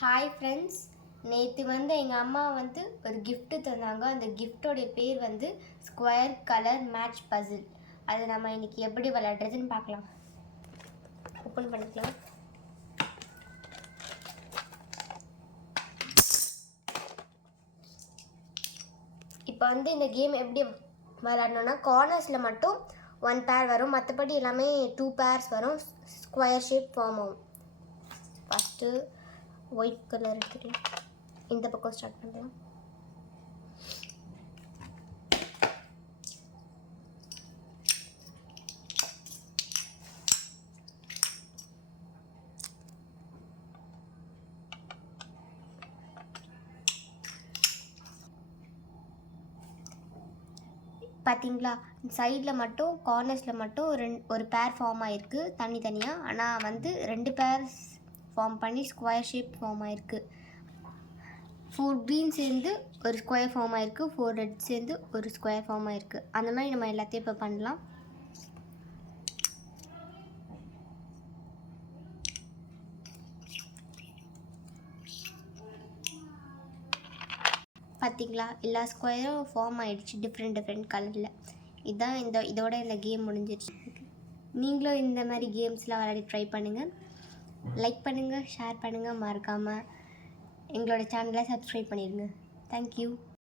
Hi friends, நேற்று எங்கள் அம்மா ஒரு கிஃப்ட்டு தந்தாங்க. அந்த கிஃப்டோடைய பேர் ஸ்கொயர் கலர் மேட்ச் பசில். அதை நம்ம இன்றைக்கி எப்படி விளையாடுறதுன்னு பார்க்கலாம். ஓப்பன் பண்ணிக்கலாம். இப்போ இந்த கேம் எப்படி விளையாடணுன்னா, கார்னர்ஸில் மட்டும் 1 பேர் வரும், மற்றபடி எல்லாமே 2 பேர்ஸ் வரும். ஸ்கொயர் ஷேப் ஃபார்ம் ஆகும். ஃபஸ்ட்டு ஒயிட் கலர் எடுத்துக்கலாம். இந்த பக்கம் ஸ்டார்ட் பண்ணலாம். பார்த்தீங்களா, சைடில் மட்டும் கார்னர்ஸில் மட்டும் ஒரு பேர் ஃபார்ம் ஆகிருக்கு தனித்தனியாக. ஆனால் 2 பேர்ஸ் ஃபார்ம் பண்ணி ஸ்கொயர் ஷேப் ஃபார்ம் ஆகிருக்கு. 4 க்ரீன் சேர்ந்து ஒரு ஸ்கொயர் ஃபார்ம் ஆகிருக்கு, 4 ரெட் சேர்ந்து ஒரு ஸ்கொயர் ஃபார்ம் ஆகிருக்கு. அந்த மாதிரி நம்ம எல்லாத்தையும் இப்போ பண்ணலாம். பார்த்தீங்களா, எல்லா ஸ்கொயரும் ஃபார்ம் ஆகிடுச்சு டிஃப்ரெண்ட் கலரில். இதுதான் இதோட இந்த கேம் முடிஞ்சிடுச்சு. நீங்களும் இந்த மாதிரி கேம்ஸ்லாம் விளையாடி ட்ரை பண்ணுங்கள். லைக் பண்ணுங்கள், ஷேர் பண்ணுங்கள், மறக்காமல் எங்களோட சேனலை சப்ஸ்கிரைப் பண்ணிடுங்க. தேங்க்யூ.